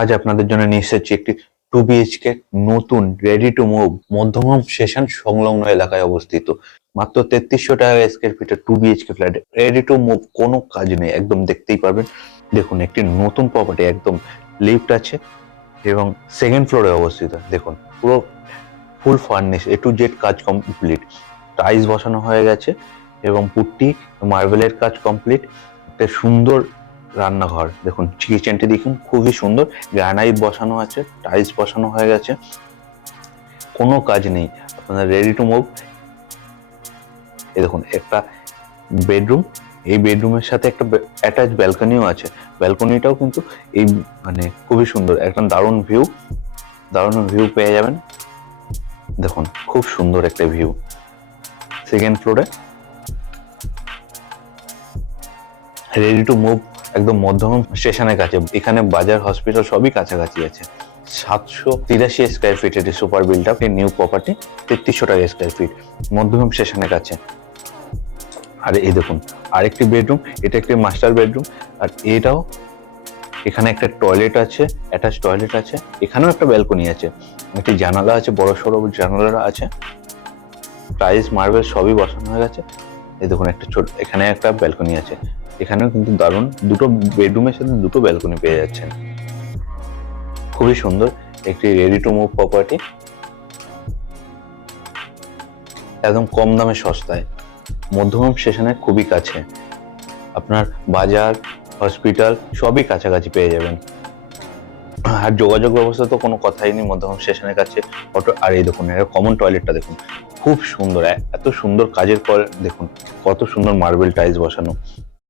আজ আপনাদের জন্য নিয়ে এসেছি একটি 2 BHK নতুন ready to move Madhyamgram station সংলগ্ন এলাকায় অবস্থিত। মাত্র 3300 টাকা স্কোয়ার ফিটের 2 BHK flat, ready to move, কোনো কাজ নেই, একদম দেখতেই পারবেন। দেখুন, একটি নতুন প্রপার্টি, একদম লিফট আছে এবং সেকেন্ড ফ্লোরে অবস্থিত। দেখুন, পুরো ফুল ফার্নিশ, A to Z কাজ কমপ্লিট, টাইলস বসানো হয়ে গেছে এবং পুট্টি মার্বেলের কাজ কমপ্লিট। একটা সুন্দর রান্নাঘর, দেখুন কিচেনটি দেখুন, খুবই সুন্দর, গ্রানাইট বসানো আছে, টাইলস বসানো হয়ে গেছে, কোনো কাজ নেই, আপনাদের রেডি টু মুভ। এই দেখুন একটা বেডরুম, এই বেডরুমের সাথে একটা অ্যাটাচ ব্যালকনিও আছে। ব্যালকনিটাও কিন্তু এই মানে খুবই সুন্দর, একটা দারুণ ভিউ পেয়ে যাবেন। দেখুন খুব সুন্দর একটা ভিউ। সেকেন্ড ফ্লোরে রেডি টু মুভ, একদম মধ্যমগ্রাম স্টেশনের কাছে। এখানে বাজার, হসপিটাল সবই কাছাকাছি আছে। 783 স্কোয়ার ফিট এটি সুপার বিল্ড আপ, এই নিউ প্রপার্টি, 3300 টাকা স্কোয়ার ফিট, মধ্যমগ্রাম স্টেশনের কাছে। আর এই দেখুন আরেকটি বেডরুম, এটা একটি মাস্টার বেডরুম। আর এটাও, এখানে একটা টয়লেট আছে, অ্যাটাচ টয়লেট আছে, এখানেও একটা ব্যালকনি আছে, একটি জানালা আছে, বড় সড়ো জানালা আছে, টাইলস মার্বেল সবই বসানো হয়ে গেছে। এই দেখুন একটা ছোট, এখানে একটা ব্যালকনি আছে, এখানেও কিন্তু দারুণ, দুটো বেডরুমের সাথে দুটো ব্যালকনি পেয়ে যাচ্ছেন। খুবই সুন্দর একটি রেডি টু মুভ প্রপার্টি, একদম কম দামে সস্তায়, মধ্যমগ্রাম স্টেশনের খুবই কাছে। আপনার বাজার, হসপিটাল সবই কাছাকাছি পেয়ে যাবেন। আর যোগাযোগ ব্যবস্থা তো কোনো কথাই নেই, মধ্যমগ্রাম স্টেশনের কাছে অটো। আর এই দেখুন কমন টয়লেটটা দেখুন, খুব সুন্দর, এত সুন্দর কাজের পর দেখুন কত সুন্দর মার্বেল টাইলস বসানো,